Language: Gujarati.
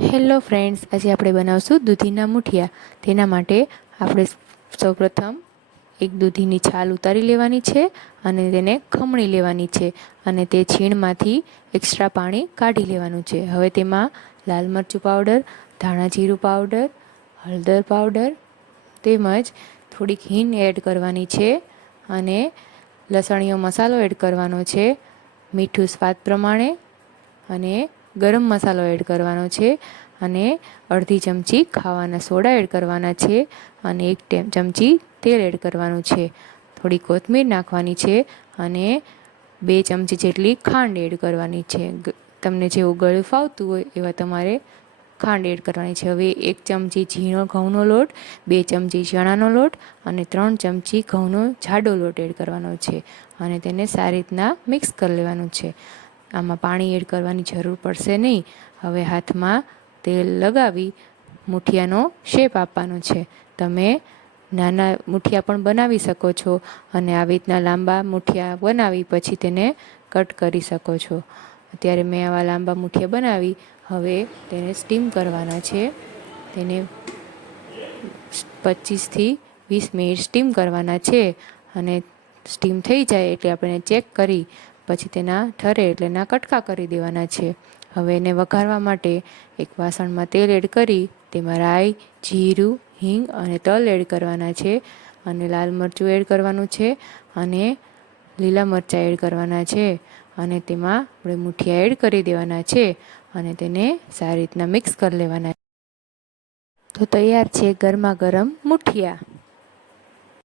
હેલો ફ્રેન્ડ્સ, આજે આપણે બનાવશું દૂધીના મૂઠિયા. તેના માટે આપણે સૌપ્રથમ એક દૂધીની છાલ ઉતારી લેવાની છે અને તેને ખમણી લેવાની છે અને તે છીણમાંથી એક્સ્ટ્રા પાણી કાઢી લેવાનું છે. હવે તેમાં લાલ મરચું પાવડર, ધાણા જીરું પાવડર, હળદર પાવડર તેમજ થોડીક હિંગ એડ કરવાની છે અને લસણીયો મસાલો એડ કરવાનો છે, મીઠું સ્વાદ પ્રમાણે અને ગરમ મસાલો એડ કરવાનો છે અને અડધી ચમચી ખાવાના સોડા એડ કરવાના છે અને એક ચમચી તેલ એડ કરવાનું છે. થોડી કોથમીર નાખવાની છે અને 2 ચમચી જેટલી ખાંડ એડ કરવાની છે. તમને જેવું ગળ્યું ફાવતું હોય એવા તમારે ખાંડ એડ કરવાની છે. હવે 1 ચમચી ઝીણો ઘઉંનો લોટ, 2 ચમચી ચણાનો લોટ અને 3 ચમચી ઘઉંનો જાડો લોટ એડ કરવાનો છે અને તેને સારી રીતના મિક્સ કરી લેવાનું છે. આમાં પાણી એડ કરવાની જરૂર પડશે નહીં. હવે હાથમાં તેલ લગાવી મૂઠિયાનો શેપ આપવાનો છે. તમે નાના મૂઠિયા પણ બનાવી શકો છો અને આવી રીતના લાંબા મૂઠિયા બનાવી પછી તેને કટ કરી શકો છો. અત્યારે મેં આવા લાંબા મૂઠિયા બનાવી, હવે તેને સ્ટીમ કરવાના છે. તેને 25થી 20 મિનિટ સ્ટીમ કરવાના છે અને સ્ટીમ થઈ જાય એટલે આપણે ચેક કરી પછી તેના ઠરે એટલે એના કટકા કરી દેવાના છે. હવે એને વઘારવા માટે એક વાસણમાં તેલ એડ કરી તેમાં રાઈ, જીરું, હિંગ અને તલ એડ કરવાના છે અને લાલ મરચું એડ કરવાનું છે અને લીલા મરચાં એડ કરવાના છે અને તેમાં આપણે મૂઠિયા એડ કરી દેવાના છે અને તેને સારી રીતના મિક્સ કરી લેવાના. તો તૈયાર છે ગરમા ગરમ મૂઠિયા.